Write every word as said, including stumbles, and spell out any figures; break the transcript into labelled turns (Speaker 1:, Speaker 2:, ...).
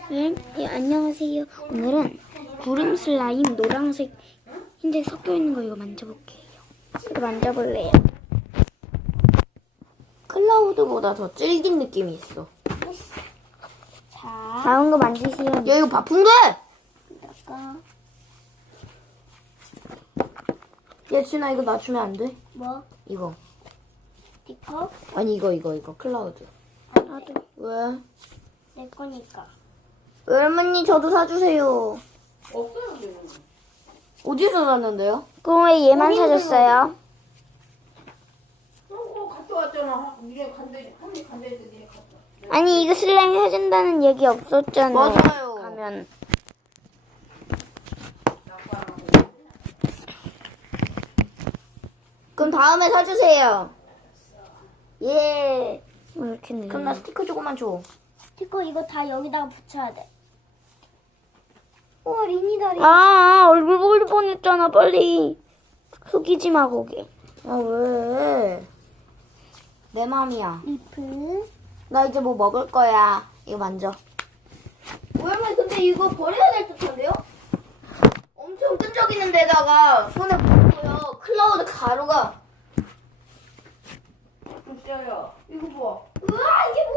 Speaker 1: 예, 예, 안녕하세요. 오늘은 구름 슬라임 노란색, 흰색 섞여 있는 거 이거 만져볼게요. 이거 만져볼래요.
Speaker 2: 클라우드보다 더 질긴 느낌이 있어.
Speaker 1: 자, 다음 거 만지세요.
Speaker 2: 야, 이거 바쁜데?
Speaker 1: 이따가
Speaker 2: 야, 준아, 이거 맞추면 안 돼?
Speaker 1: 뭐?
Speaker 2: 이거.
Speaker 1: 스티커?
Speaker 2: 아니, 이거, 이거, 이거. 클라우드.
Speaker 1: 나도
Speaker 2: 왜?
Speaker 1: 내 거니까.
Speaker 2: 할머니, 저도 사주세요.
Speaker 3: 없어요, 지금.
Speaker 2: 어디서 샀는데요?
Speaker 1: 그럼 왜 얘만
Speaker 2: 어디
Speaker 1: 사줬어요?
Speaker 3: 그거 갔다 왔잖아. 니네 간대, 한니 간대니까 니네 갔다.
Speaker 1: 아니 이거 슬라임 해준다는 얘기 없었잖아요.
Speaker 2: 맞아요.
Speaker 1: 가면
Speaker 2: 그럼 다음에 사주세요. 예.
Speaker 1: 왜 이렇게 늦어?
Speaker 2: 그럼 나 스티커 조금만 줘.
Speaker 1: 스티커 이거 다 여기다가 붙여야 돼. 우와 리니 다리. 아, 아 얼굴 보일 뻔했잖아. 빨리 속이지 마 거기.
Speaker 2: 아, 왜? 내 맘이야.
Speaker 1: 리프.
Speaker 2: 나 이제 뭐 먹을 거야. 이거 만져. 할머니, 근데 이거 버려야 될 듯한데요? 엄청 끈적이는 데다가 손에 묻고요. 클라우드 가루가.
Speaker 3: 진짜야. 이거 봐.
Speaker 2: 으아, 이게